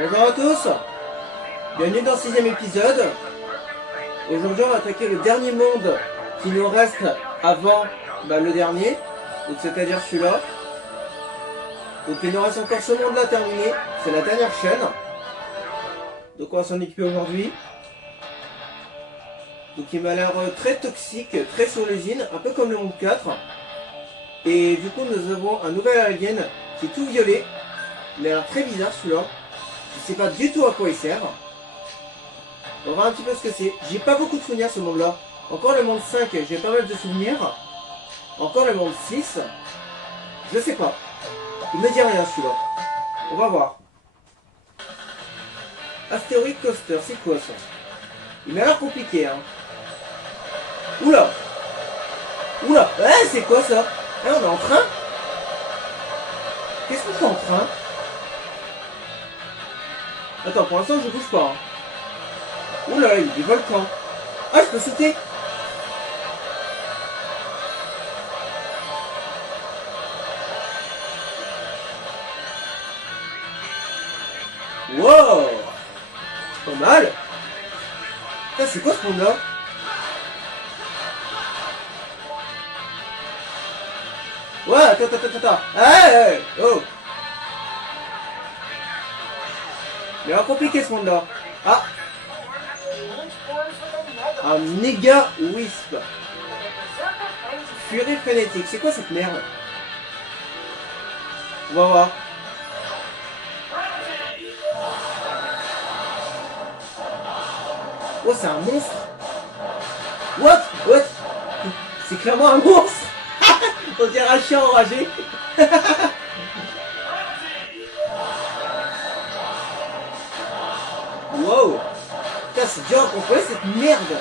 Bonjour à tous, bienvenue dans le 6ème épisode. Aujourd'hui on va attaquer le dernier monde qui nous reste avant le dernier, donc c'est-à-dire celui-là. Donc il nous reste encore ce monde-là terminé, c'est la dernière chaîne. Donc on va s'en occuper aujourd'hui. Donc il m'a l'air très toxique, très sur l'usine, un peu comme le monde 4. Et du coup nous avons un nouvel alien qui est tout violet. Il a l'air très bizarre celui-là. Je sais pas du tout à quoi il sert. On va voir un petit peu ce que c'est. J'ai pas beaucoup de souvenirs ce monde-là. Encore le monde 5, j'ai pas mal de souvenirs. Encore le monde 6. Je sais pas. Il me dit rien celui-là. On va voir. Asteroid Coaster, c'est quoi ça? Il m'a l'air compliqué, hein. Oula! Oula! C'est quoi ça? On est en train? Qu'est-ce qu'on fait en train? Attends, pour l'instant je bouge pas. Hein. Oula, il y a des volcans. Ah, je peux sauter? Wow! Pas mal! C'est quoi ce monde-là? Ouais, attends. Oh! Il a compliqué ce monde-là. Ah! Un méga wisp. Furie frénétique. C'est quoi cette merde? On va voir. Oh, c'est un monstre. What? C'est clairement un monstre. On dirait un chien enragé. Wow. Putain, c'est dur à contrôler cette merde.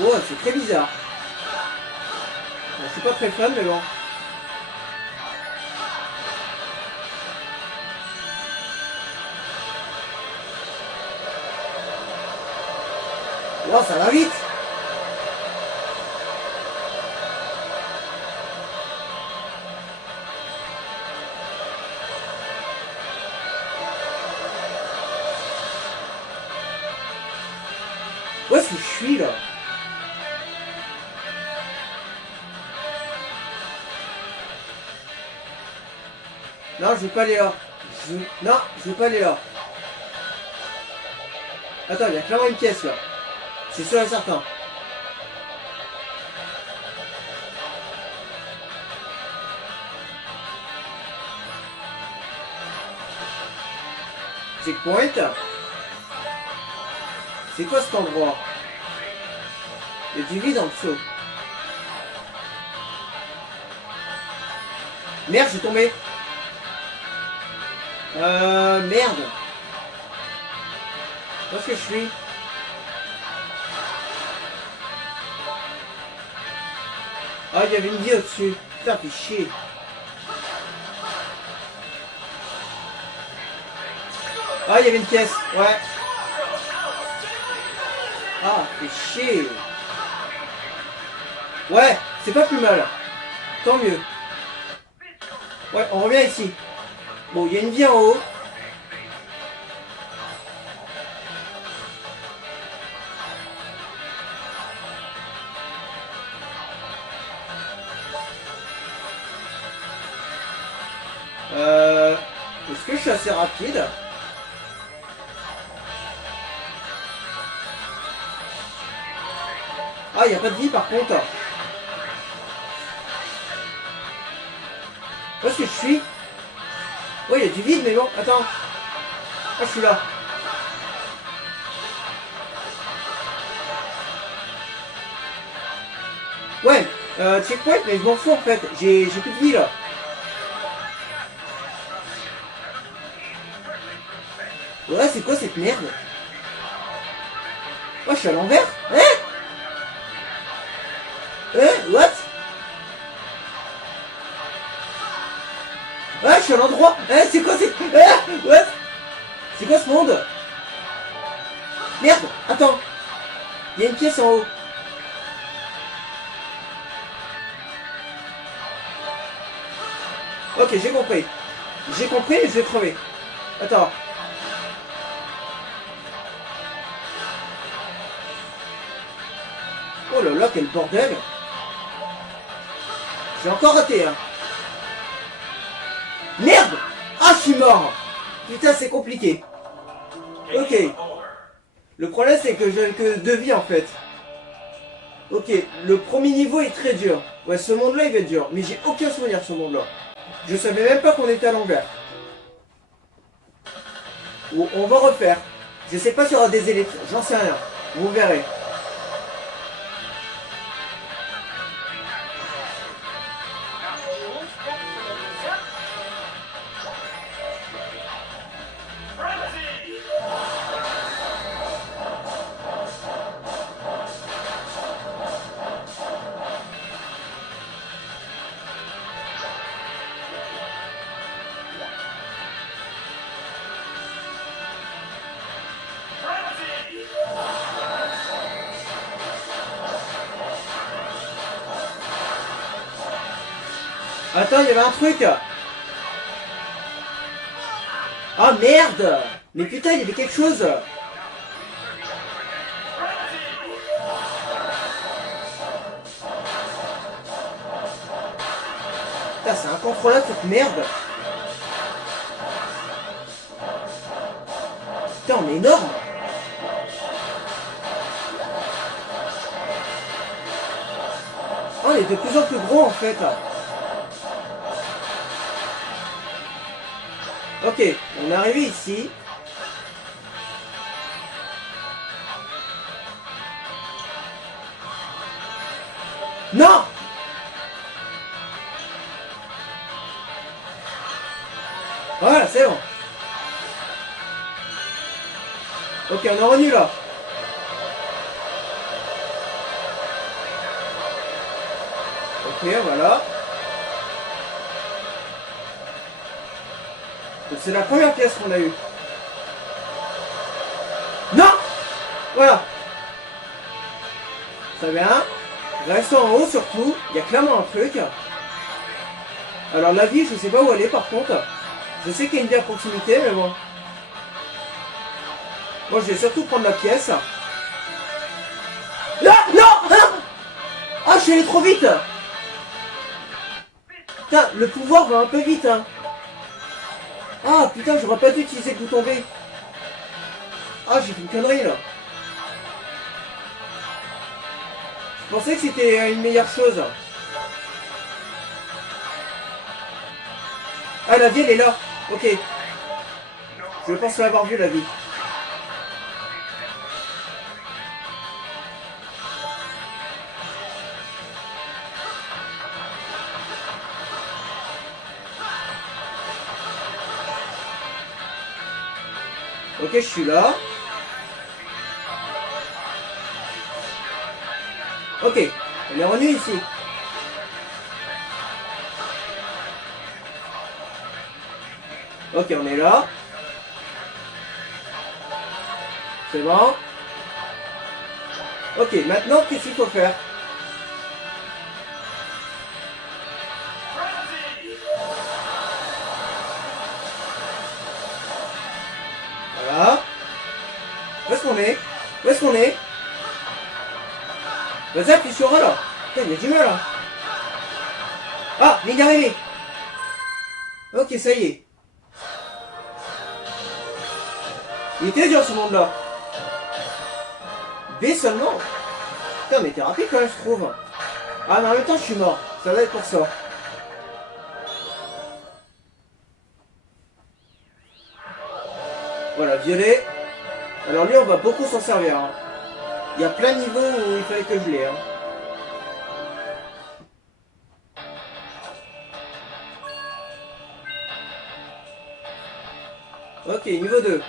Oh, c'est très bizarre. Je suis pas très fan, mais bon. Oh, ça va vite. Où est-ce que je suis là? Non, je veux pas aller là. Non, je veux pas aller là. Attends, il y a clairement une pièce là. C'est sûr et certain. Checkpoint. C'est quoi cet endroit? Il y a du vide en dessous. Merde, je suis tombé. Merde. Où est-ce que je suis? Ah, il y avait une vie au-dessus. Putain, fait chier. Ah, il y avait une pièce. Ouais. Ah, fait chier. Ouais, c'est pas plus mal. Tant mieux. Ouais, on revient ici. Bon, il y a une vie en haut. Est-ce que je suis assez rapide? Ah, il n'y a pas de vie par contre. Où est-ce que je suis? Ouais, il y a du vide, mais bon, attends. Ah, je suis là. Ouais, checkpoint, mais je m'en fous en fait. J'ai plus de vie là. Ouais, c'est quoi cette merde? Oh, je suis à l'envers? What? Ouais, je suis à l'endroit. C'est quoi cette... what? C'est quoi ce monde? Merde, attends. Il y a une pièce en haut. Ok, j'ai compris. J'ai compris, mais je vais crever. Attends. Oh là là, quel bordel. J'ai encore raté, hein. Merde. Ah, je suis mort. Putain, c'est compliqué. Ok. Le problème, c'est que j'ai que 2 vies, en fait. Ok, le premier niveau est très dur. Ouais, ce monde-là, il va être dur. Mais j'ai aucun souvenir de ce monde-là. Je savais même pas qu'on était à l'envers. On va refaire. Je sais pas s'il y aura des élections. J'en sais rien. Vous verrez. Attends, il y avait un truc. Ah merde. Mais putain, il y avait quelque chose. Putain, c'est incontrôlable cette merde. Putain, on est énorme. On est de plus en plus gros en fait. Ok, on est arrivé ici. Non! Voilà, c'est bon. Ok, on est revenu là. Ok, voilà. C'est la première pièce qu'on a eue. Non! Voilà. Très bien. Restons en haut surtout. Il y a clairement un truc. Alors la vie, je sais pas où elle est par contre. Je sais qu'il y a une vie à proximité, mais bon. Moi, je vais surtout prendre la pièce. Là! Non! Ah, je suis allé trop vite! Putain, le pouvoir va un peu vite, hein. Ah, putain, j'aurais pas dû utiliser le bouton B. Ah, j'ai fait une connerie, là. Je pensais que c'était une meilleure chose. Ah, la vie, elle est là. Ok. Je pense l'avoir vu, la vie. Ok, je suis là. Ok, on est revenu ici. Ok, on est là. C'est bon. Ok, maintenant, qu'est-ce qu'il faut faire? Voilà. Où est-ce qu'on est? Où est-ce qu'on est? Vas-y, appuie sur A là. Putain, il y a du mal là. Ah, ligne d'arrivée. Ok, ça y est. Il était dur ce monde là. B seulement. Putain, mais t'es rapide quand même, je trouve. Ah, mais en même temps, je suis mort. Ça va être pour ça. Voilà, violet. Alors lui, on va beaucoup s'en servir. Hein. Il y a plein de niveaux où il fallait que je l'ai. Hein. Ok, niveau 2.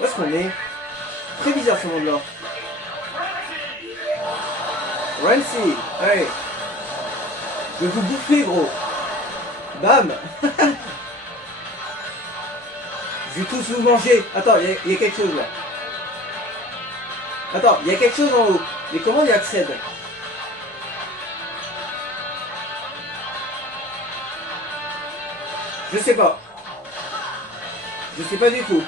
Où est-ce qu'on est? Très bizarre ce monde-là. Rancy, allez. Je vais vous bouffer, gros. Bam. Je vais tous vous manger. Attends, il y a quelque chose là. Attends, il y a quelque chose en haut. Mais comment on y accède? Je sais pas. Je sais pas du tout.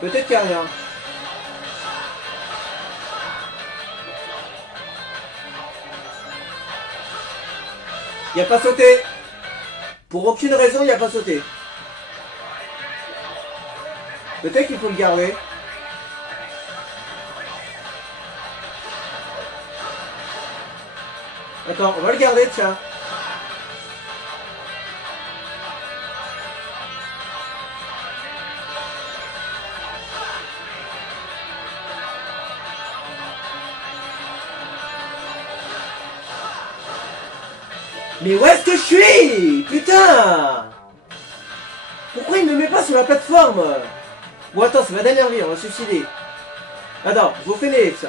Peut-être qu'il n'y a rien. Il n'y a pas sauté. Pour aucune raison, il n'y a pas sauté. Peut-être qu'il faut le garder. Attends, on va le garder, tiens. Mais où est-ce que je suis? Putain! Pourquoi il me met pas sur la plateforme? Bon, attends, ça va d'énerver, on va se suicider. Attends, je vous fais les ça.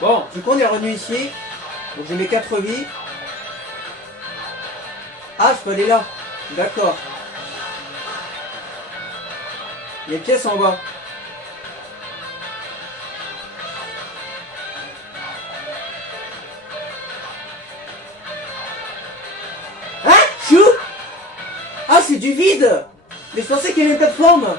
Bon, du coup, on est revenu ici. Donc, j'ai mes 4 vies. Ah, je peux aller là. D'accord. Il y a une pièce en bas. Chou! Ah, c'est du vide! Mais je pensais qu'il y avait une plateforme!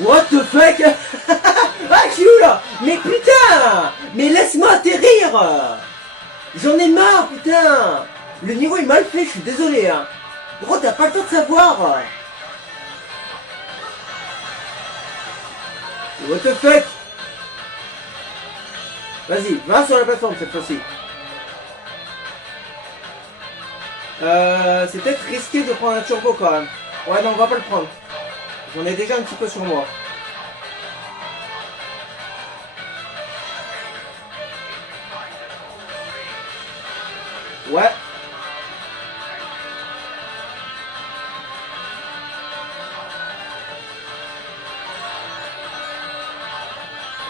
What the fuck? Ah, je suis où là? Mais putain! Mais laisse-moi atterrir! J'en ai marre, putain! Le niveau est mal fait, je suis désolé, hein! Gros, t'as pas le temps de savoir! What the fuck? Vas-y, va sur la plateforme cette fois-ci. C'est peut-être risqué de prendre un turbo quand même. Ouais, non, on va pas le prendre. J'en ai déjà un petit peu sur moi. Ouais.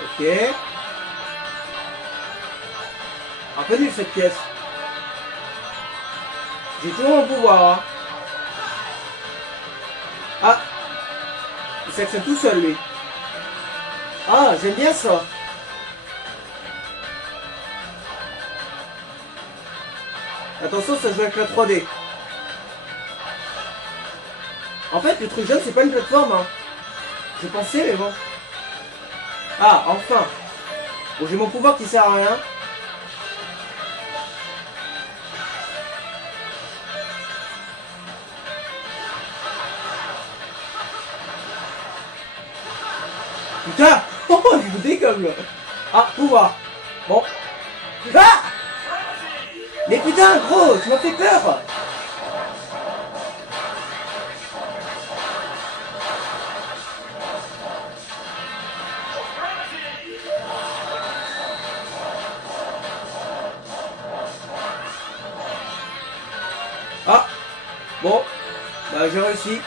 Ok. Un peu nul cette pièce. J'ai toujours mon pouvoir. Hein. Ah. Il s'accède tout seul lui. Ah, j'aime bien ça. Attention, ça joue avec la 3D. En fait, le truc jaune, c'est pas une plateforme. Hein. Je pensais, mais bon. Ah, enfin. Bon, j'ai mon pouvoir qui sert à rien. Putain. Oh, je vous décolle là. Ah, pouvoir. Bon. Ah. Mais putain, gros, tu m'as fait peur. Ah. Bon. Bah, j'ai réussi.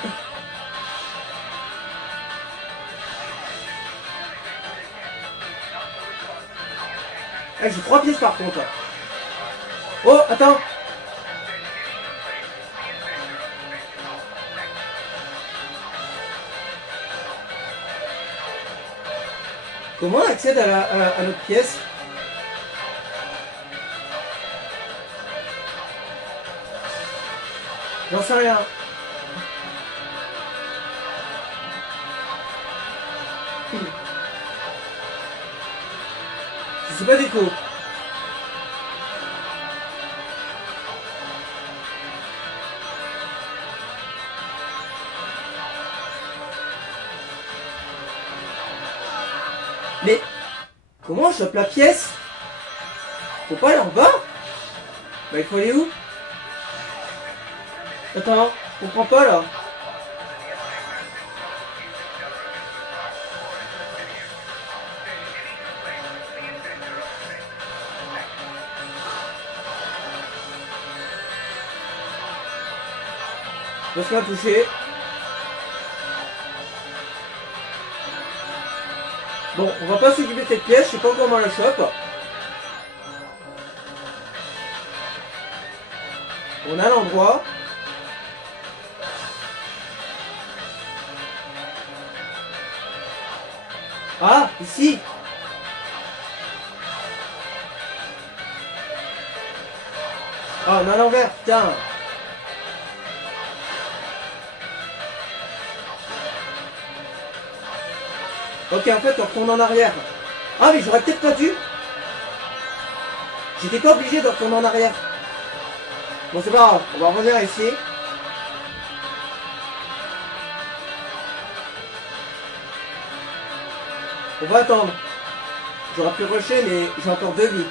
Eh, j'ai 3 pièces par contre. Oh, attends. Comment on accède à notre pièce? J'en sais rien. Je sais pas du tout. Mais comment je chope la pièce? Faut pas aller en bas? Bah il faut aller où? Attends, je comprends pas là. Je vais se la toucher. Bon, on va pas s'occuper de cette pièce, je sais pas comment on la chope. On a l'endroit. Ah, ici. Ah, on a l'envers, putain. Ok, en fait, on retourne en arrière. Ah, mais j'aurais peut-être pas dû. J'étais pas obligé de retourner en arrière. Bon, c'est pas grave, on va revenir ici. On va attendre. J'aurais pu rusher, mais j'ai encore 2 vies.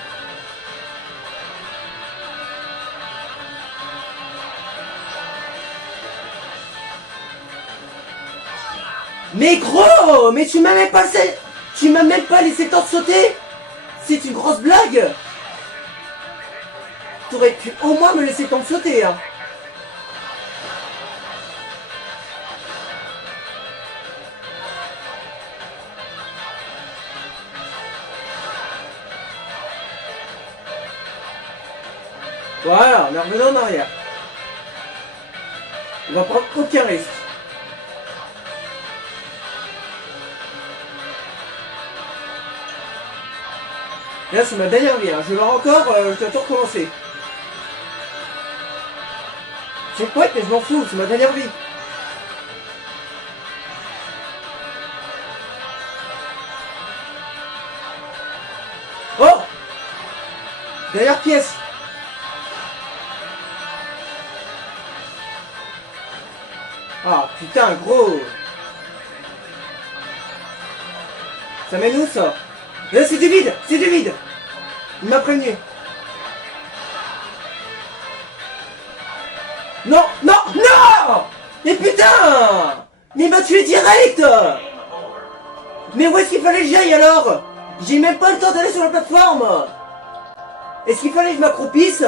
Mais gros, mais tu m'as même pas laissé le temps de sauter. C'est une grosse blague. T'aurais pu au moins me laisser le temps de sauter, hein. Voilà, on est revenu en arrière. On va prendre aucun risque. Et là, c'est ma dernière vie, hein. Je vais voir encore, je dois tout recommencer. C'est poète, mais je m'en fous, c'est ma dernière vie. Oh! Dernière pièce. Ah, putain, gros. Ça mène où, ça? Là, c'est du vide, c'est du vide. Il m'a prévenu. Non, non, non! Mais putain! Mais il m'a tué direct! Mais où est-ce qu'il fallait que j'aille alors? J'ai même pas le temps d'aller sur la plateforme! Est-ce qu'il fallait que je m'accroupisse?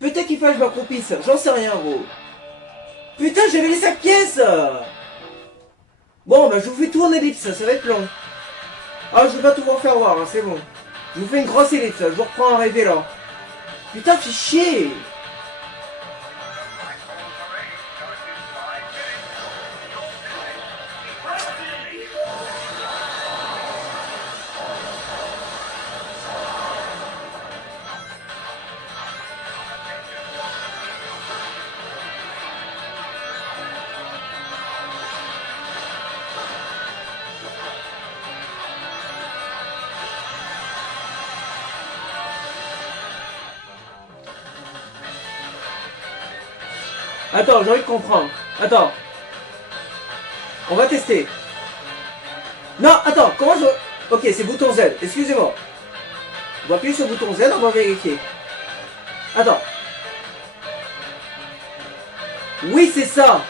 Peut-être qu'il fallait que je m'accroupisse, j'en sais rien, gros. Putain, j'avais les 5 pièces! Bon, bah je vous fais tout en ellipse, ça va être long. Ah, je vais pas tout vous refaire voir, hein, c'est bon. Je vous fais une grosse ellipse, je vous reprends un rêvé là. Putain, fais chier! Attends, j'ai envie de comprendre. Attends. On va tester. Non, attends, comment je... Ok, c'est bouton Z, excusez-moi. On va appuyer sur le bouton Z, on va vérifier. Attends. Oui, c'est ça.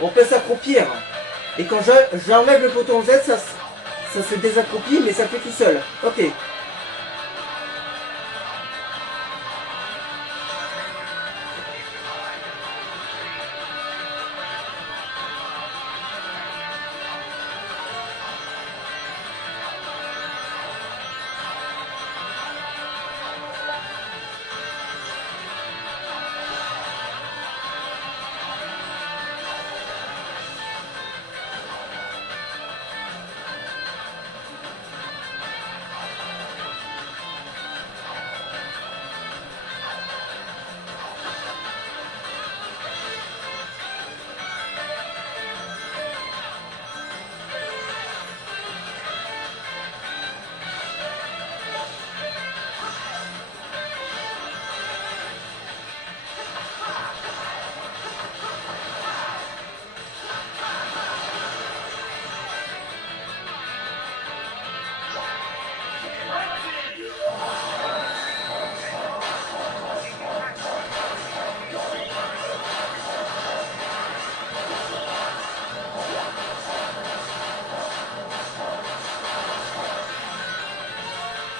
On peut s'accroupir. Et quand j'enlève le bouton Z, ça se désaccroupit, mais ça fait tout seul. Ok.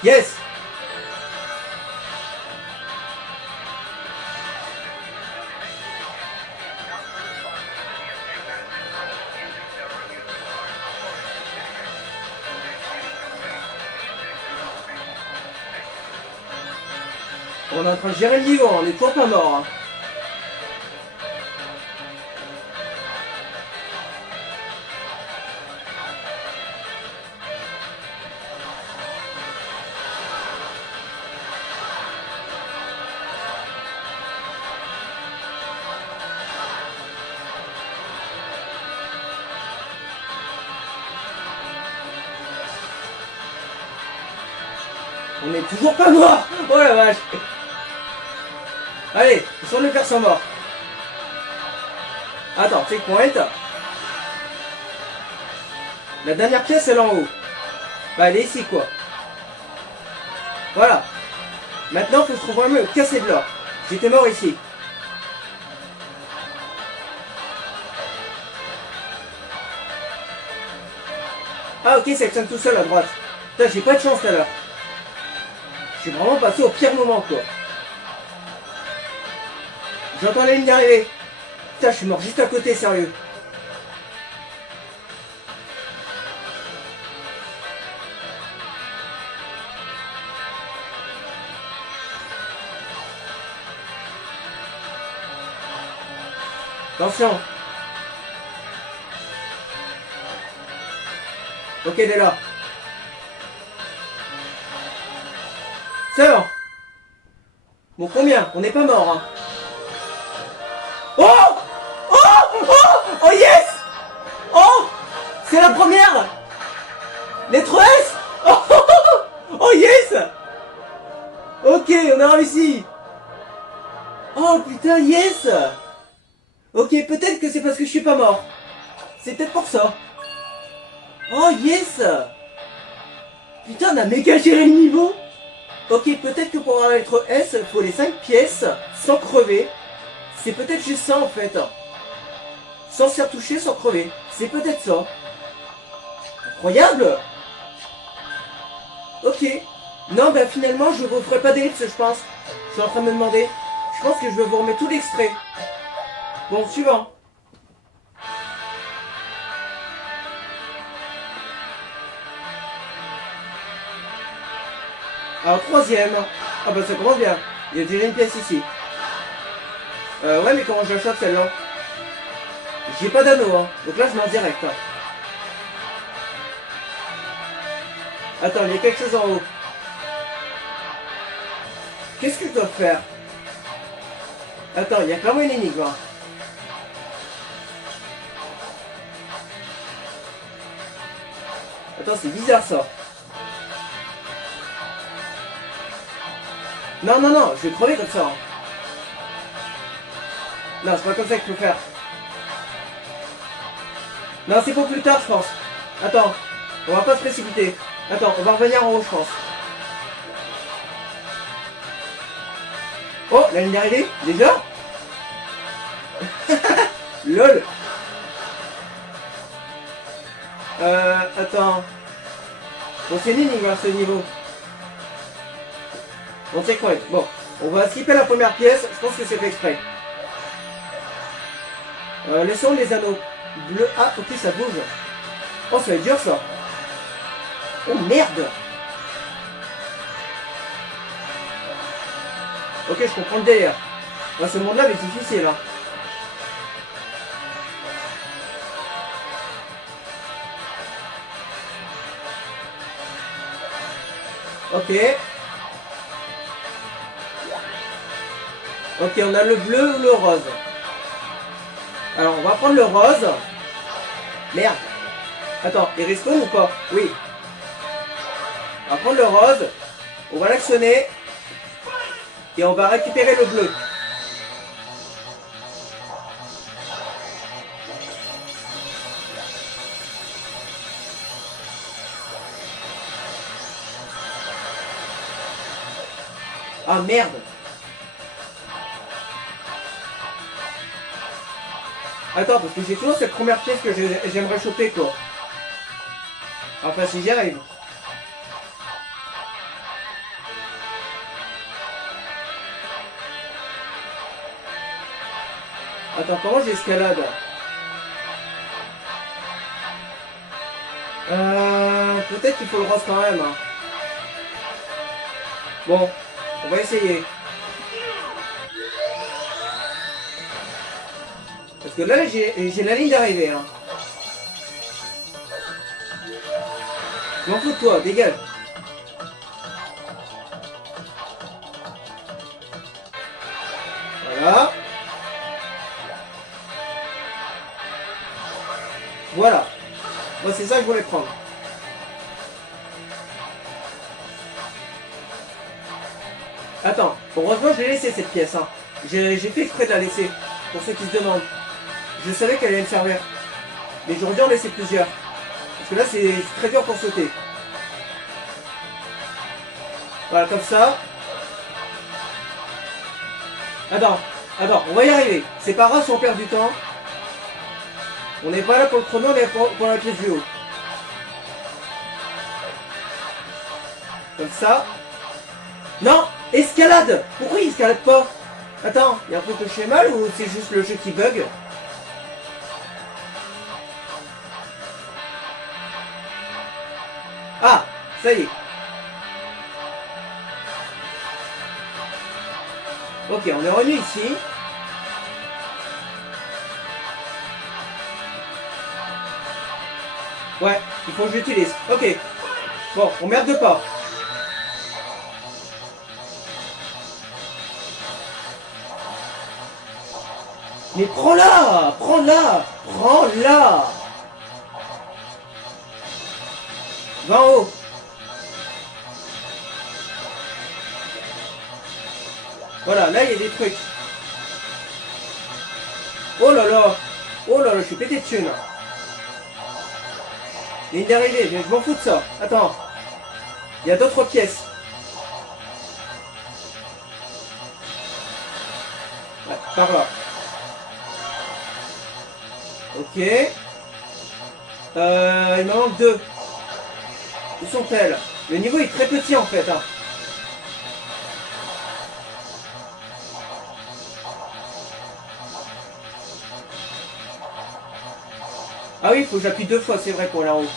Yes. On est en train de gérer le niveau, on est toujours pas mort. Hein. On est toujours pas mort. Oh la vache. Allez, sur le faire sans mort. Attends, checkpoint. La dernière pièce, elle est en haut. Bah, elle est ici, quoi. Voilà. Maintenant, faut se trouver un me casser de là. J'étais mort ici. Ah, ok, ça actionne tout seul à droite. Putain, j'ai pas de chance tout à l'heure. Je suis vraiment passé au pire moment, quoi. J'entends la ligne d'arrivée. Putain, je suis mort juste à côté, sérieux. Attention. Ok, elle est là. Sœur. Bon, combien? On n'est pas mort, hein. Oh! Oh! Oh! Oh yes! Oh! C'est la première! Lettre S! Oh! Oh yes! Ok, on a réussi! Oh putain, yes! Ok, peut-être que c'est parce que je suis pas mort. C'est peut-être pour ça. Oh yes! Putain, on a méga géré le niveau! Ok, peut-être que pour avoir la lettre S, il faut les 5 pièces sans crever. C'est peut-être juste ça en fait. Sans se faire toucher, sans crever. C'est peut-être ça. Incroyable! Ok. Non, bah finalement, je vous ferai pas d'ellipse, je pense. Je suis en train de me demander. Je pense que je vais vous remettre tout l'extrait. Bon, suivant. Alors, troisième. Ah bah ça commence bien. Il y a déjà une pièce ici. Ouais, mais comment je la chope celle-là? J'ai pas d'anneau, hein. Donc là, je mets en direct. Hein. Attends, il y a quelque chose en haut. Qu'est-ce que je dois faire? Attends, il y a clairement une énigme. Hein. Attends, c'est bizarre ça. Non, non, non, je vais crever comme ça. Hein. Non, c'est pas comme ça qu'il faut faire. Non, c'est pour plus tard, je pense. Attends, on va pas se précipiter. Attends, on va revenir en haut, je pense. Oh, la ligne d'arrivée, déjà? LOL. Attends. Bon, c'est une énigme, hein, ce niveau. On checkpoint. Bon, on va skipper la première pièce. Je pense que c'est fait exprès. Laissons les anneaux bleus. Ah, ok, ça bouge. Oh, ça va être dur, ça. Oh, merde. Ok, je comprends le délire. Ouais, ce monde-là va être difficile, hein. Ok. Ok, on a le bleu ou le rose. Alors, on va prendre le rose. Merde. Attends, il respawn ou pas? Oui. On va prendre le rose. On va l'actionner. Et on va récupérer le bleu. Ah merde. Attends, parce que j'ai toujours cette première pièce que j'aimerais choper, quoi. Enfin, si j'y arrive. Attends, comment j'escalade? Peut-être qu'il faut le rose quand même. Hein. Bon, on va essayer. Parce que là, j'ai la ligne d'arrivée. Hein. Je m'en fous de toi, dégage. Voilà. Voilà. Moi, c'est ça que je voulais prendre. Attends, heureusement, je l'ai laissé cette pièce. Hein. J'ai fait exprès de la laisser. Pour ceux qui se demandent. Je savais qu'elle allait me servir. Mais j'aurais dû en laisser plusieurs. Parce que là, c'est très dur pour sauter. Voilà, comme ça. Attends, on va y arriver. C'est pas grave si on perd du temps. On n'est pas là pour le chrono, on est pour la pièce du haut. Comme ça. Non, escalade. Pourquoi il escalade pas? Attends, il y a un truc que je fais mal ou c'est juste le jeu qui bug? Ah, ça y est. Ok, on est revenu ici. Ouais, il faut que je l'utilise. Ok. Bon, on merde pas. Mais prends-la! Prends-la! Prends-la! Va en haut! Voilà, là il y a des trucs. Oh là là! Oh là là, je suis pété de thunes. Ligne d'arrivée, je m'en fous de ça. Attends. Il y a d'autres pièces. Ouais, par là. Ok. Il m'en manque 2. Où sont-elles? Le niveau est très petit en fait. Hein. Ah oui, il faut que j'appuie 2 fois, c'est vrai, pour aller en haut.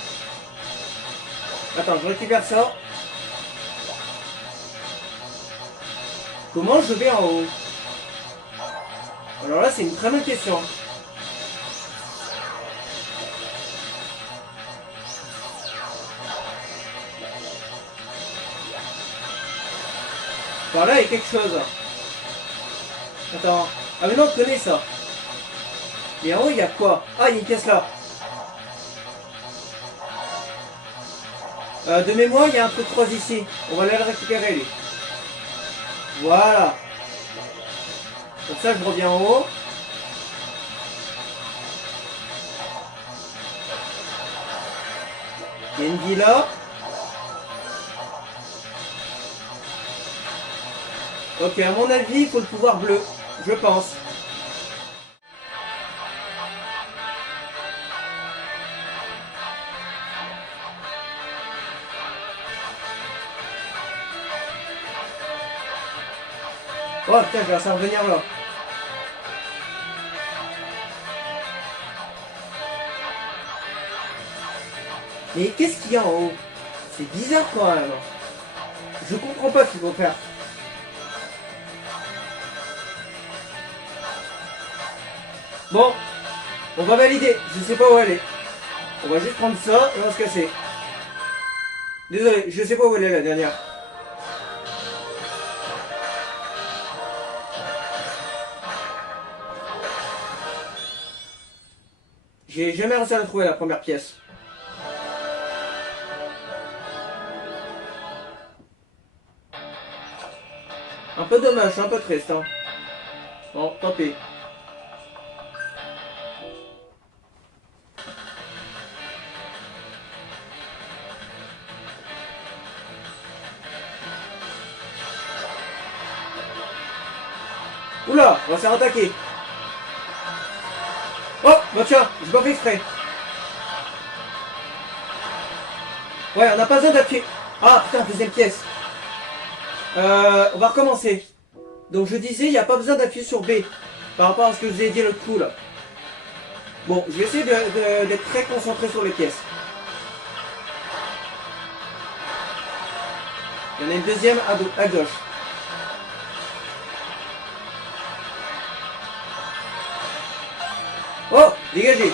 Attends, je récupère ça. Comment je vais en haut? Alors là, c'est une très bonne question. Par là, il y a quelque chose. Attends. Ah mais non, je connais ça. Et en haut, il y a quoi? Ah, il y a une pièce là. De mémoire, il y a un truc rose ici. On va aller le récupérer, lui. Voilà. Comme ça, je reviens en haut. Il y a une vie là. Ok, à mon avis, il faut le pouvoir bleu. Je pense. Oh putain, je vais la faire venir là. Mais qu'est-ce qu'il y a en haut? C'est bizarre quand même. Je comprends pas ce qu'il faut faire. Bon, on va valider. Je sais pas où elle est. On va juste prendre ça et on va se casser. Désolé, je sais pas où elle est la dernière. J'ai jamais réussi à la trouver la première pièce. Un peu dommage, un peu triste. Hein. Bon, tant pis. Oula, on va se faire attaquer. Oh, bah tiens, j'ai pas fait exprès. Ouais, on n'a pas besoin d'appuyer. Ah putain, deuxième pièce. On va recommencer. Donc je disais, il n'y a pas besoin d'appuyer sur B. Par rapport à ce que je vous ai dit l'autre coup là. Bon, je vais essayer d'être très concentré sur les pièces. Il y en a une deuxième à gauche. Oh, dégagez.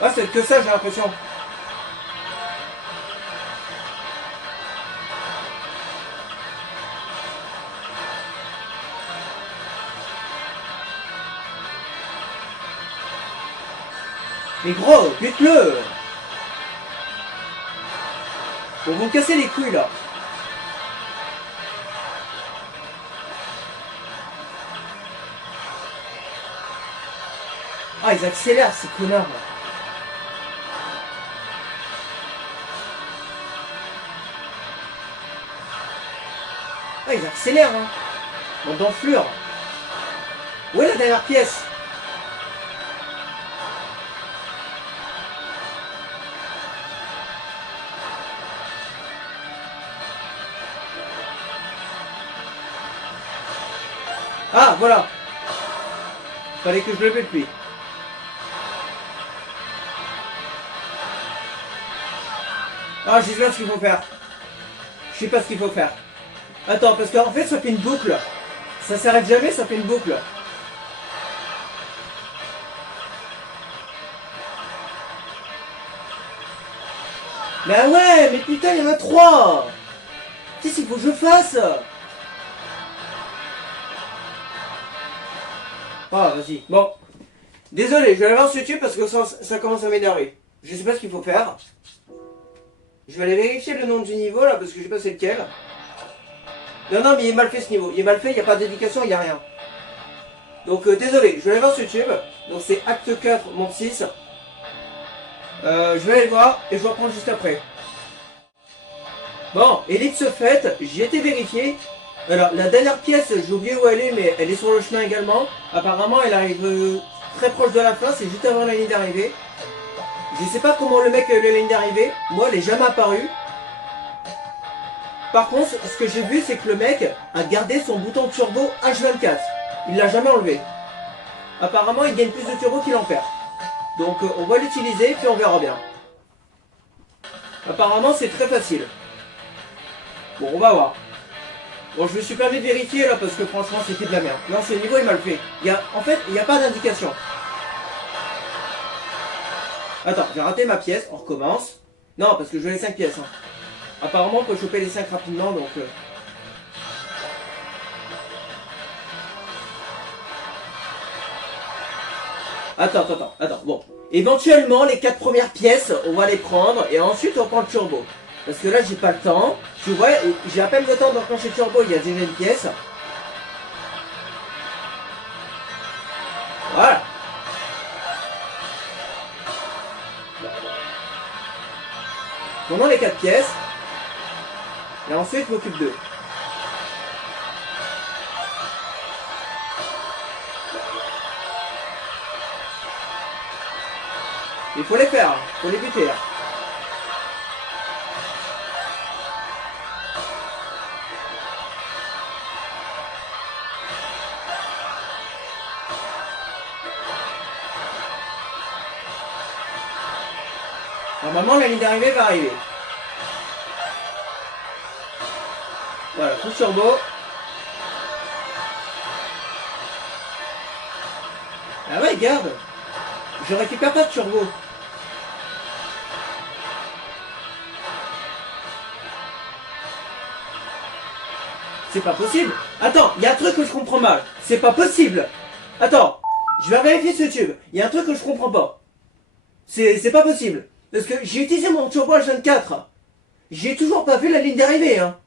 Ah, c'est que ça, j'ai l'impression. Mais gros, bute-le. Bon, vous me cassez les couilles, là. Ah, ils accélèrent, ces connards. Ah, ils accélèrent, hein. Bon, d'enflure. Où est la dernière pièce? Ah, voilà. Fallait que je le bute, lui. Ah, je sais pas ce qu'il faut faire. Je sais pas ce qu'il faut faire. Attends, parce qu'en fait, ça fait une boucle. Ça s'arrête jamais, ça fait une boucle. Bah ouais, mais putain, il y en a 3. Qu'est-ce qu'il faut que je fasse? Ah, vas-y. Bon. Désolé, je vais aller voir sur YouTube parce que ça commence à m'énerver. Je sais pas ce qu'il faut faire. Je vais aller vérifier le nom du niveau là parce que je sais pas c'est lequel. Non, non, mais il est mal fait ce niveau. Il est mal fait, il n'y a pas d'éducation, il n'y a rien. Donc désolé, je vais aller voir sur YouTube. Donc c'est Acte 4, monde 6. Je vais aller voir et je vous reprends juste après. Bon, ellipse faite, j'ai été vérifié. Alors, la dernière pièce, j'ai oublié où elle est, mais elle est sur le chemin également. Apparemment, elle arrive très proche de la fin, c'est juste avant la ligne d'arrivée. Je sais pas comment le mec a eu la ligne d'arrivée. Moi, elle est jamais apparue. Par contre, ce que j'ai vu, c'est que le mec a gardé son bouton turbo H24. Il l'a jamais enlevé. Apparemment, il gagne plus de turbo qu'il en perd. Donc, on va l'utiliser, puis on verra bien. Apparemment, c'est très facile. Bon, on va voir. Bon, je me suis permis de vérifier là parce que franchement, c'était de la merde. Non, ce niveau est mal fait. En fait, il n'y a pas d'indication. Attends, j'ai raté ma pièce, on recommence. Non, parce que je veux les 5 pièces. Hein. Apparemment, on peut choper les 5 rapidement, donc... Attends. Bon. Éventuellement, les 4 premières pièces, on va les prendre et ensuite on prend le turbo. Parce que là, j'ai pas le temps. Tu vois, j'ai à peine le temps d'enclencher le turbo, il y a déjà une pièce. Voilà. Prenons les 4 pièces. Et ensuite, je m'occupe d'eux. Il faut les faire, faut les buter. Là. Normalement, la ligne d'arrivée va arriver. Voilà, tout turbo. Ah ouais, garde. Je récupère pas de turbo. C'est pas possible. Attends, il y a un truc que je comprends mal. C'est pas possible. Attends, je vais vérifier sur YouTube. Il y a un truc que je comprends pas. C'est pas possible. Parce que j'ai utilisé mon turbo H24. J'ai toujours pas vu la ligne d'arrivée. Hein.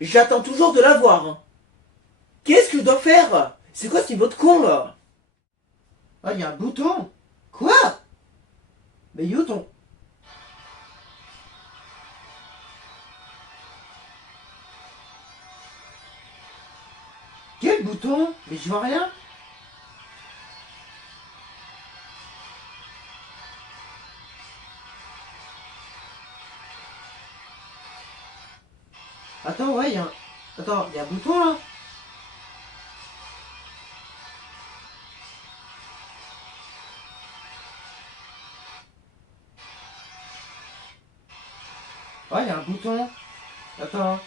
J'attends toujours de la voir. Hein. Qu'est-ce que je dois faire? C'est quoi ce niveau de con là? Ah, il y a un bouton. Quoi? Mais Youton. Quel bouton? Mais je vois rien. Attends, ouais, il y a un... Attends, il y a un bouton là? Ouais, il y a un bouton. Attends.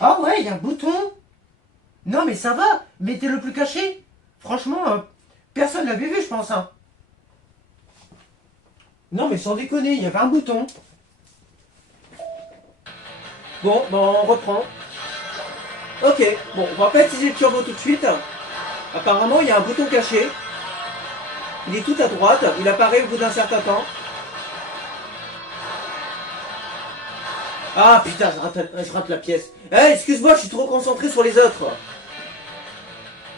Ah ouais, il y a un bouton. Non mais ça va, mettez-le plus caché. Franchement, personne l'avait vu, je pense. Hein. Non mais sans déconner, il y avait un bouton. Bon, ben on reprend. Ok, bon, on va pas utiliser le turbo tout de suite. Apparemment, il y a un bouton caché. Il est tout à droite, il apparaît au bout d'un certain temps. Ah putain, je rate la pièce. Eh, excuse-moi, je suis trop concentré sur les autres.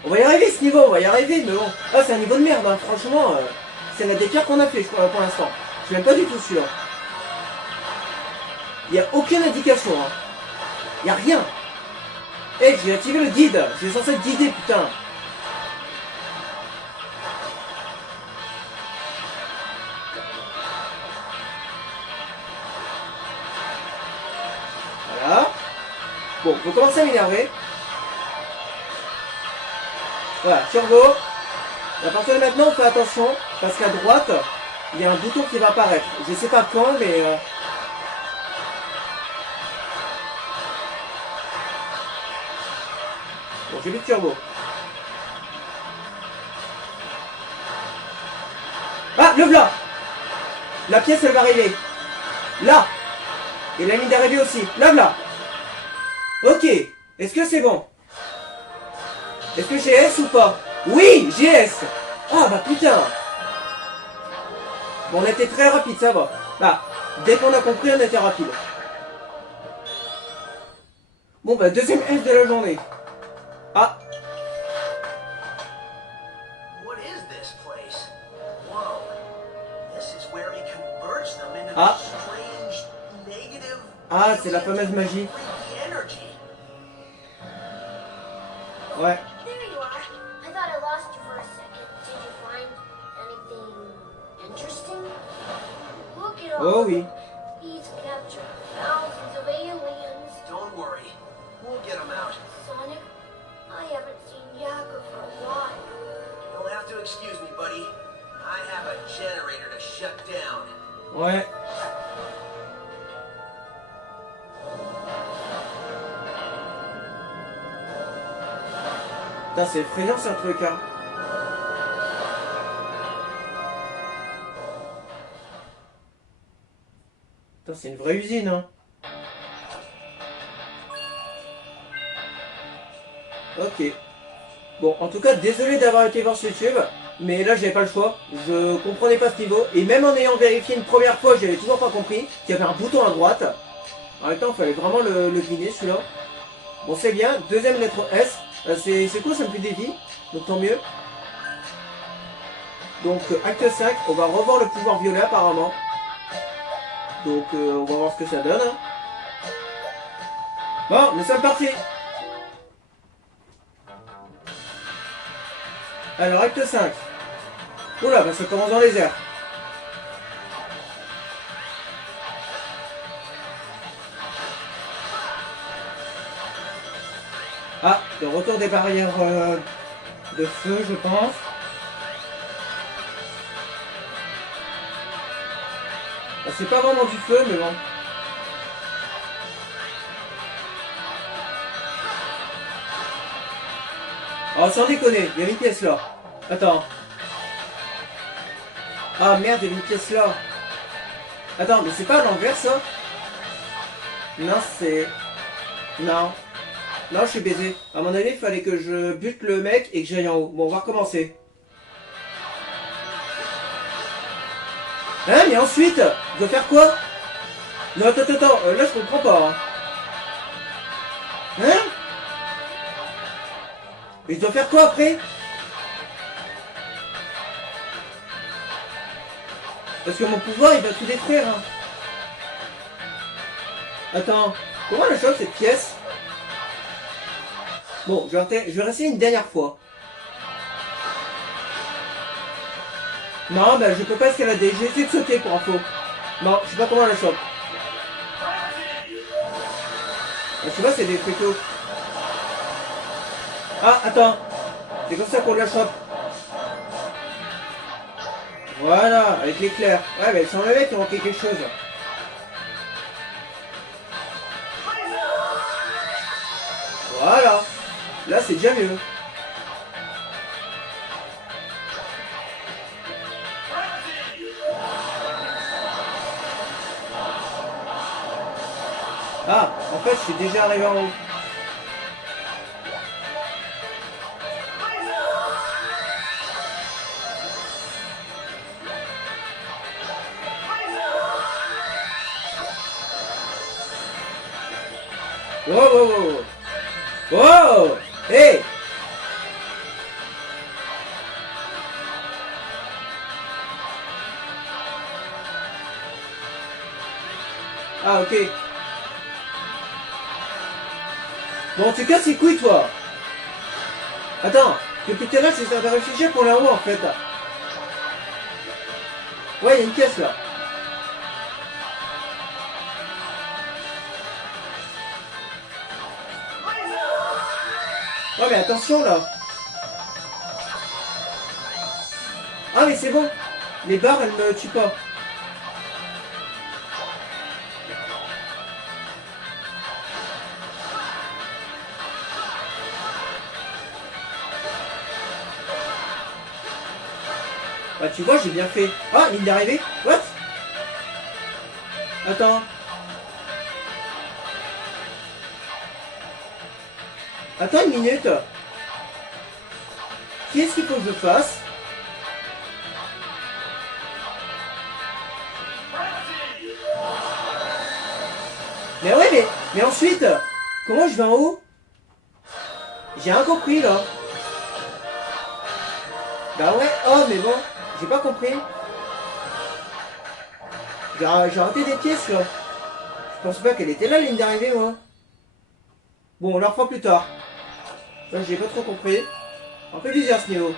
On va y arriver ce niveau, on va y arriver, mais bon. Ah, c'est un niveau de merde, hein. Franchement, c'est l'un des pires qu'on a fait, je crois, pour l'instant. Je l'aime pas du tout celui-là. Il n'y a aucune indication, hein. Il n'y a rien. Eh, j'ai activé le guide. C'est censé être guidé, putain. Voilà. Bon, on peut commencer à m'énerver. Voilà, turbo. À partir de maintenant, on fait attention, parce qu'à droite, il y a un bouton qui va apparaître. Je sais pas quand, mais... Bon, j'ai mis le turbo. Ah, le voilà. La pièce, elle va arriver. Là. Et la ligne d'arrivée aussi. Là, là. Ok. Est-ce que c'est bon? Est-ce que j'ai S ou pas? Oui, j'ai S. Ah, bah putain. Bon, on a été très rapide, ça va. Là, dès qu'on a compris, on a été rapide. Bon, bah, deuxième S de la journée. Ah. Ah. Ah, c'est la fameuse magie. Ouais. Oh oui. Ouais. Putain, c'est effrayant, c'est un truc, hein. Putain, c'est une vraie usine, hein. Ok. Bon, en tout cas, désolé d'avoir été voir sur YouTube, mais là, j'avais pas le choix. Je comprenais pas ce niveau, et même en ayant vérifié une première fois, j'avais toujours pas compris qu'il y avait un bouton à droite. En même temps, il fallait vraiment le deviner, celui-là. Bon, c'est bien. Deuxième lettre S. C'est cool, ça me fait des vies, donc tant mieux. Donc, acte 5, on va revoir le pouvoir violet, apparemment. Donc, on va voir ce que ça donne. Hein. Bon, nous sommes partis. Alors, acte 5. Oula, bah ça commence dans les airs. Ah, le retour des barrières de feu, je pense. Ah, c'est pas vraiment du feu, mais bon. Oh, sans déconner, il y a une pièce là. Attends. Ah merde, il y a une pièce là. Attends, mais c'est pas à l'envers ça? Non, c'est... Non. Non, je suis baisé. À mon avis, il fallait que je bute le mec et que j'aille en haut. Bon, on va recommencer. Hein, mais ensuite, je dois faire quoi? Non, attends, là je comprends pas. Hein? Mais je dois faire quoi après? Parce que mon pouvoir, il va tout détruire. Hein. Attends, comment je chope cette pièce? Bon, je vais rester une dernière fois. Non, bah je peux pas escalader. J'ai essayé de sauter pour info. Non, je sais pas comment la chope. Je sais pas, c'est des trucs. Ah, attends. C'est comme ça qu'on la chope. Voilà, avec l'éclair. Ouais, mais sans le mec, il manquait quelque chose. c'est déjà mieux. Ah, en fait, je suis déjà arrivé en haut. Wow, wow, wow. Wow! Hey! Ah, ok. Bon, tu casses les couilles, toi. Attends, depuis tout à l'heure, j'essaie de réfléchir pour aller en haut, en fait. Ouais, il y a une caisse, là. Ouais, mais attention, là. Ah, mais c'est bon. Les barres, elles me tuent pas. Bah, tu vois, j'ai bien fait. Ah, ligne d'arrivée. What? Attends. Attends une minute. Qu'est-ce qu'il faut que je fasse? Mais ouais, mais ensuite, comment je vais en haut? J'ai rien compris, là. Bah ouais, oh, mais bon, j'ai pas compris. J'ai raté des pièces, là. Je pensais pas qu'elle était là, la ligne d'arrivée, moi. Bon, on la refera plus tard. Là, j'ai pas trop compris. Un peu bizarre, ce niveau.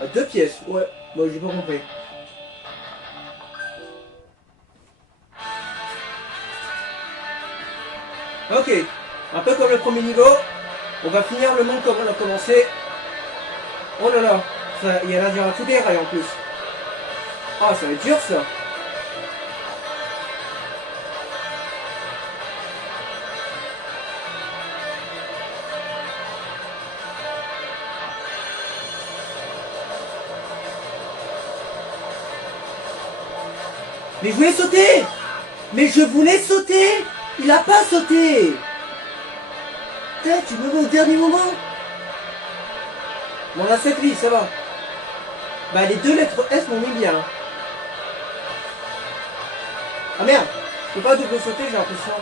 Ah, 2 pièces, ouais. Bon, j'ai pas compris. Ok, un peu comme le premier niveau. On va finir le monde comme on a commencé. Oh là là, il y a l'air d'y avoir tous des rails en plus. Ah, ça va être dur, ça. Mais je voulais sauter! Mais je voulais sauter! Il a pas sauté! Putain, tu me mets au dernier moment? Bon, on a 7 vies, ça va. Bah, les 2 lettres S m'ont mis bien. Ah merde! Je peux pas double sauter, j'ai l'impression.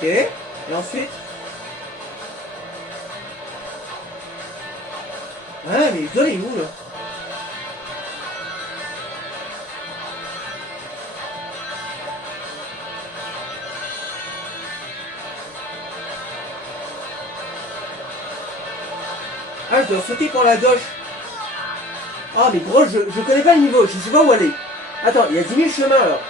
Ok. Et ensuite? Ah, mais il est où, là? Ah, je dois sauter pour la doche. Ah, mais gros, je connais pas le niveau, je sais pas où aller. Attends, il y a 10 000 chemins, alors.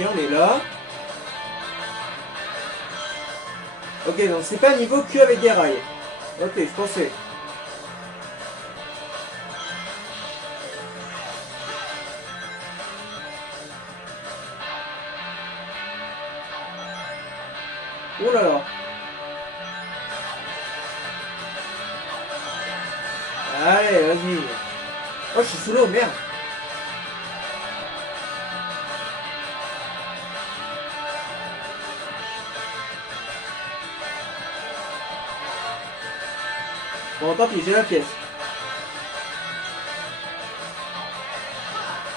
Ok, on est là. Ok, donc c'est pas un niveau que avec des rails. Ok, je pensais. Oh là là. Allez, vas-y. Oh, je suis sous l'eau, merde. Bon, tant pis, j'ai la pièce.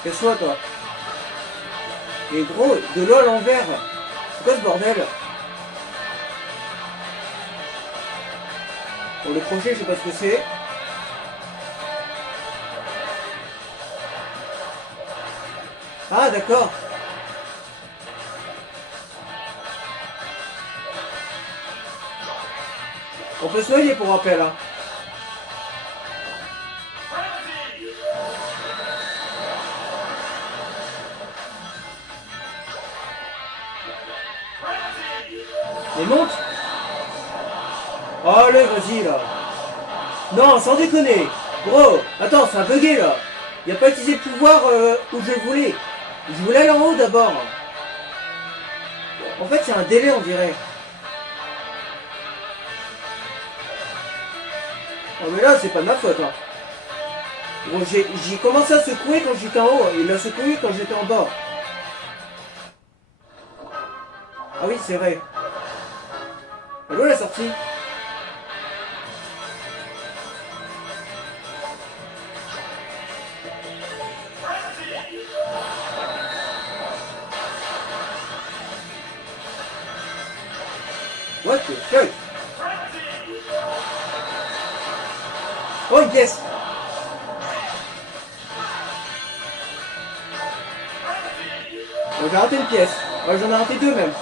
Casse-toi, toi. Et gros, de l'eau à l'envers. C'est quoi ce bordel? Bon, le crochet, je sais pas ce que c'est. Ah, d'accord. On peut se noyer pour rappel, hein. Mais monte. Oh, allez, vas-y, là. Non, sans déconner. Bro, attends, ça a bugué, là. Il a pas utilisé le pouvoir où je voulais. Je voulais aller en haut, d'abord. En fait, il y a un délai, on dirait. Oh, mais là, c'est pas de ma faute, hein. Bon, j'ai commencé à secouer quand j'étais en haut. Il a secoué quand j'étais en bas. Ah oui, c'est vrai. Elle est où la sortie? What the fuck? Oh, une pièce! Oh, j'ai raté une pièce. Oh, j'en ai raté deux même.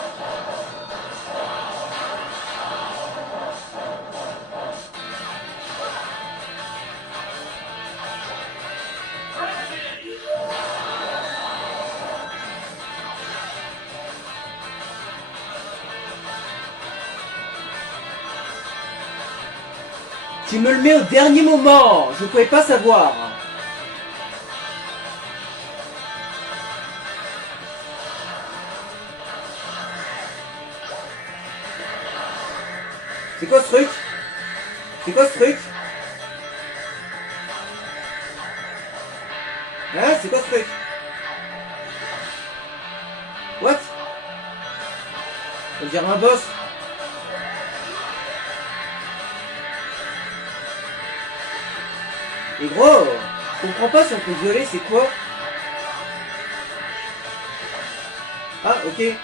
Tu me le mets au dernier moment. Je pouvais pas savoir. C'est quoi ce truc? C'est quoi ce truc? Hein? C'est quoi ce truc? What? On dirait un boss. Et gros, je comprends pas si on peut violer, c'est quoi? Ah, ok. Il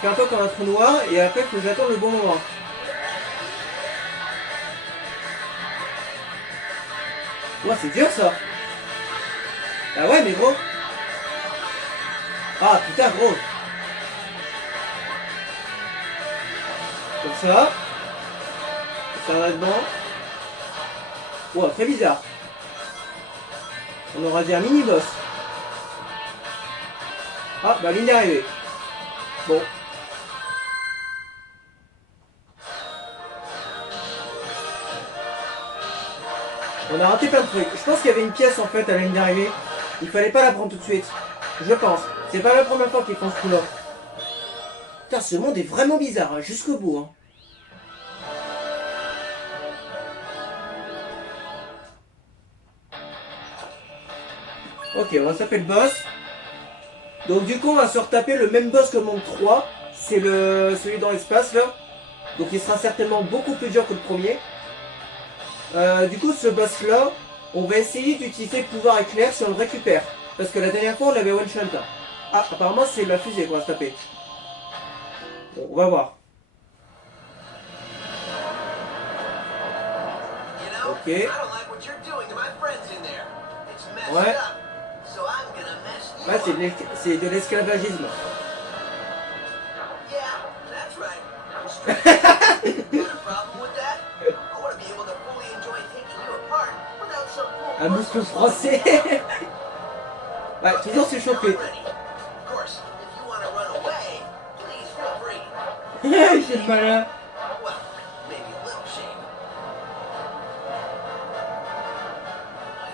fait un peu comme un trou noir et après il faut que j'attende le bon moment. Ouah, c'est dur ça. Ah ouais, mais gros. Ah putain, gros. Comme ça. Ça va dedans. Ouah, très bizarre. On aura dit un mini-boss. Ah, bah ligne d'arrivée. Bon. On a raté plein de trucs. Je pense qu'il y avait une pièce en fait à la ligne d'arrivée. Il fallait pas la prendre tout de suite. Je pense. C'est pas la première fois qu'ils font ce coup-là. Putain, ce monde est vraiment bizarre, hein, jusqu'au bout. Hein. Ok, on va taper le boss. Donc du coup, on va se retaper le même boss que Monde 3. C'est celui dans l'espace là. Donc il sera certainement beaucoup plus dur que le premier. Du coup, ce boss là, on va essayer d'utiliser le pouvoir éclair si on le récupère. Parce que la dernière fois, on l'avait one shot. Ah, apparemment, c'est la fusée qu'on va se taper. Bon, on va voir. Ok. Ouais. Ouais, c'est de l'esclavagisme. Un muscle français. Ouais, toujours s'échauffer. C'est le malin.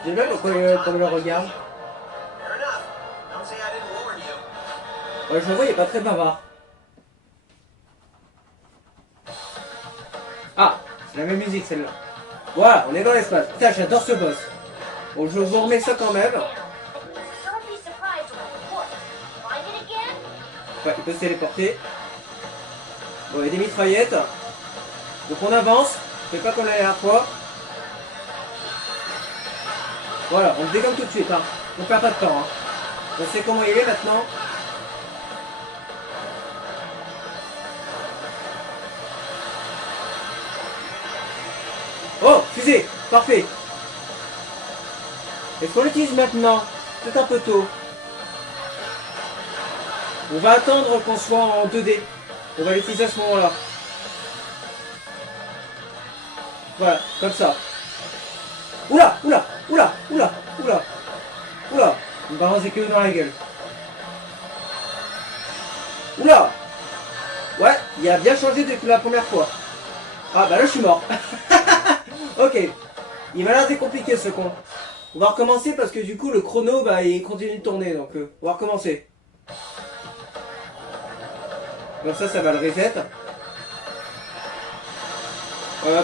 J'aime bien pourquoi on le regarde. Ouais, je le vois, il est pas très bavard. Ah, c'est la même musique celle-là. Voilà, on est dans l'espace. Putain, j'adore ce boss. Bon, je vous remets ça quand même. Ouais, il peut se téléporter. Bon, il y a des mitraillettes. Donc on avance. Fais pas comme la dernière fois. Voilà, on le dégomme tout de suite. Hein. On perd pas de temps. Hein. On sait comment il est maintenant. Oh, fusée. Parfait. Est-ce qu'on l'utilise maintenant? C'est un peu tôt. On va attendre qu'on soit en 2D. On va l'utiliser à ce moment-là. Voilà, comme ça. Oula, oula, oula, oula, oula, oula. On me balance des cailloux dans la gueule. Oula, Ouais, il a bien changé depuis la première fois. Ah bah là je suis mort. Ok. Il m'a l'air très compliqué ce con. On va recommencer parce que du coup le chrono bah il continue de tourner donc on va recommencer. Donc ça va le reset.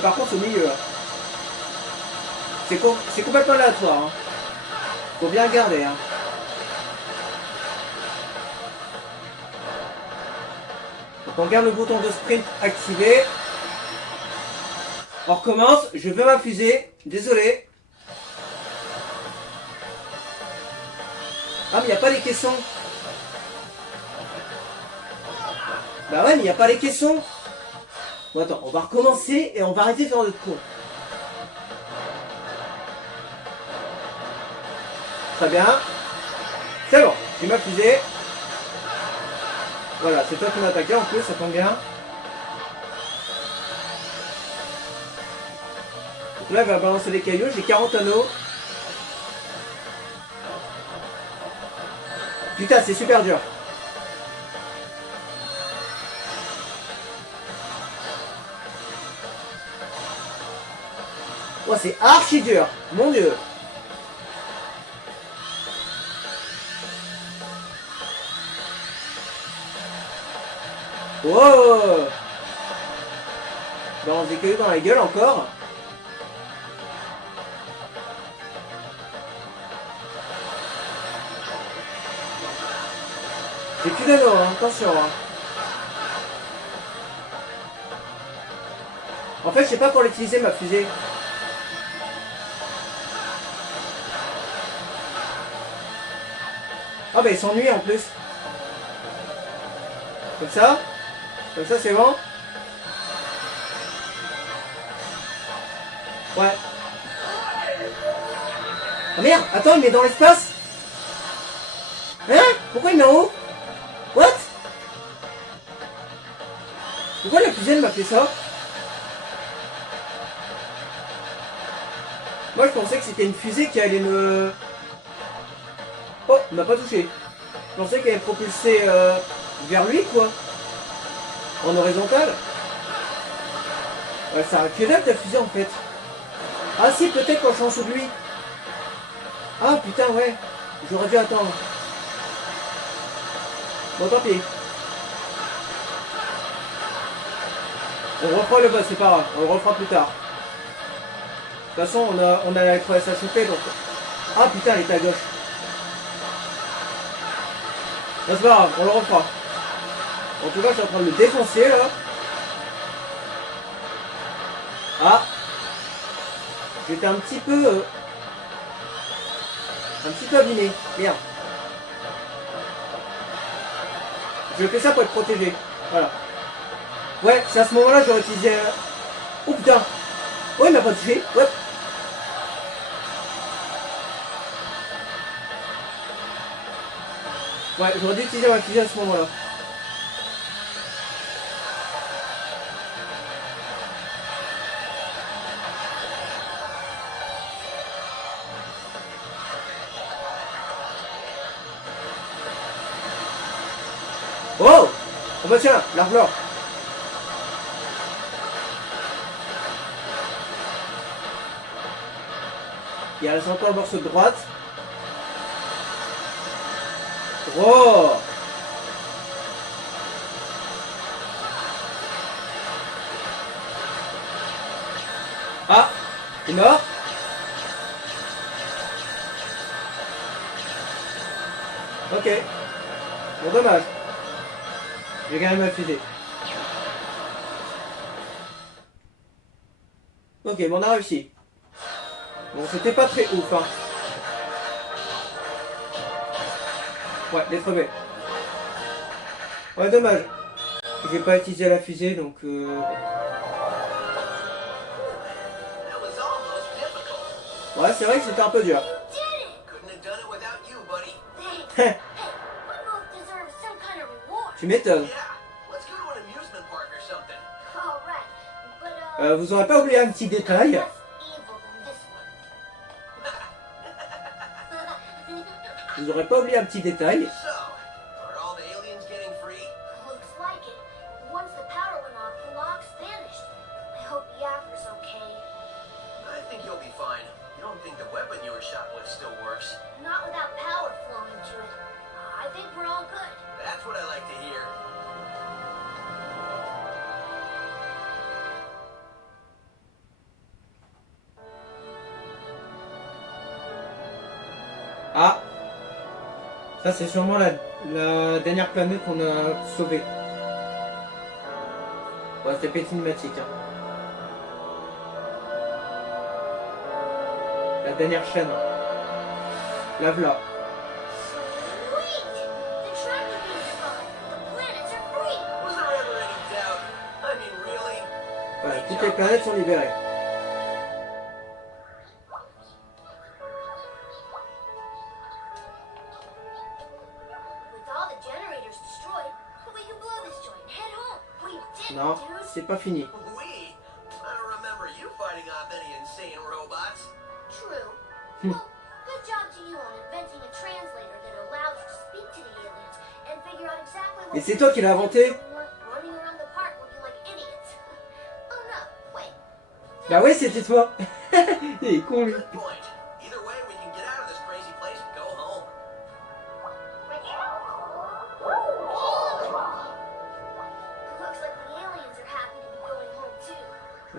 Par contre au milieu là. C'est complètement aléatoire. Hein. Faut bien regarder. Hein. Donc on garde le bouton de sprint activé. On recommence. Je veux ma fusée. Désolé. Ah mais il n'y a pas les caissons. Bah ouais mais il n'y a pas les caissons. Bon attends, on va recommencer et on va arrêter de faire notre con. Très bien. C'est bon, j'ai ma fusée. Voilà, c'est toi qui m'as attaqué en plus, ça tombe bien. Donc là, il va balancer les cailloux, j'ai 40 anneaux. Putain, c'est super dur. Oh, c'est archi dur, mon dieu. Wow. Balance des cailloux dans la gueule encore. J'ai plus d'anneaux, hein, attention. Hein. En fait, je sais pas pour l'utiliser ma fusée. Ah bah il s'ennuie en plus. Comme ça c'est bon. Ouais. Oh merde, attends, il met dans l'espace. Hein? Pourquoi il met en haut? What? Pourquoi la fusée m'a fait ça? Moi je pensais que c'était une fusée qui allait me... Oh, il m'a pas touché. Je pensais qu'elle allait me propulser vers lui quoi. En horizontal. Ouais, ça aurait pu être la fusée en fait. Ah si, peut-être quand je suis en dessous de lui. Ah putain ouais. J'aurais dû attendre. Bon tant pis. On reprend le boss, c'est pas grave. On le refera plus tard. De toute façon, on a la 3 SHP donc... Ah putain, elle est à gauche. Non, c'est pas grave, on le refera. En tout cas, je suis en train de le défoncer là. Ah. J'étais un petit peu abîmé. Merde. Je fais ça pour être protégé. Voilà. Ouais, c'est à ce moment-là j'aurais utilisé... Oh putain. Oh, il m'a pas touché. Ouais. Ouais, j'aurais dû utiliser ma fusée à ce moment-là. Oh! Oh bah tiens, l'arbre. Il reste encore le morceau de droite. Oh! Ah! Il est mort? Ok. Bon, dommage. J'ai quand même ma fusée. Ok, bon, on a réussi. Bon, c'était pas très ouf, hein. Ouais, l'être B. Ouais, dommage. J'ai pas utilisé la fusée, donc... Ouais, c'est vrai que c'était un peu dur. Tu m'étonnes. Vous aurez pas oublié un petit détail. Vous aurez pas oublié un petit détail. Ça, c'est sûrement la dernière planète qu'on a sauvée. Ouais, c'était pas cinématique. Hein. La dernière chaîne. La v'là. Voilà, toutes les planètes sont libérées. Non, c'est pas fini. Mais c'est toi qui l'as inventé. Bah ouais, c'était toi. Il est con lui.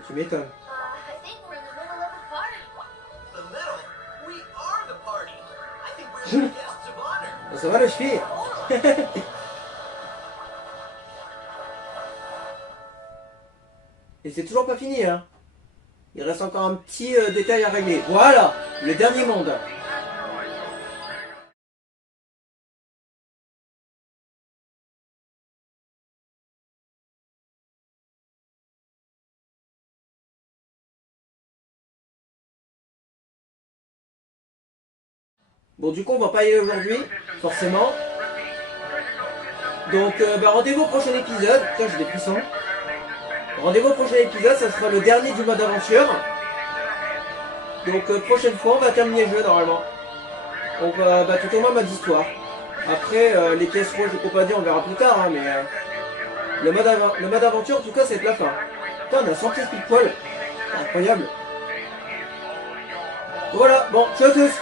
Tu m'étonnes. Ça va le cheville. Et c'est toujours pas fini, hein. Il reste encore un petit détail à régler. Voilà, le dernier monde. Bon, du coup, on va pas y aller aujourd'hui, forcément. Donc, rendez-vous au prochain épisode. Putain, j'ai des frissons. Rendez-vous au prochain épisode, ça sera le dernier du mode aventure. Donc, prochaine fois, on va terminer le jeu, normalement. Donc, tout au moins, mode histoire. Après, les pièces rouges, je peux pas dire, on verra plus tard, hein, mais... le mode aventure, en tout cas, c'est la fin. Putain, on a 100 pièces pile poil. Incroyable. Voilà, bon, ciao à tous.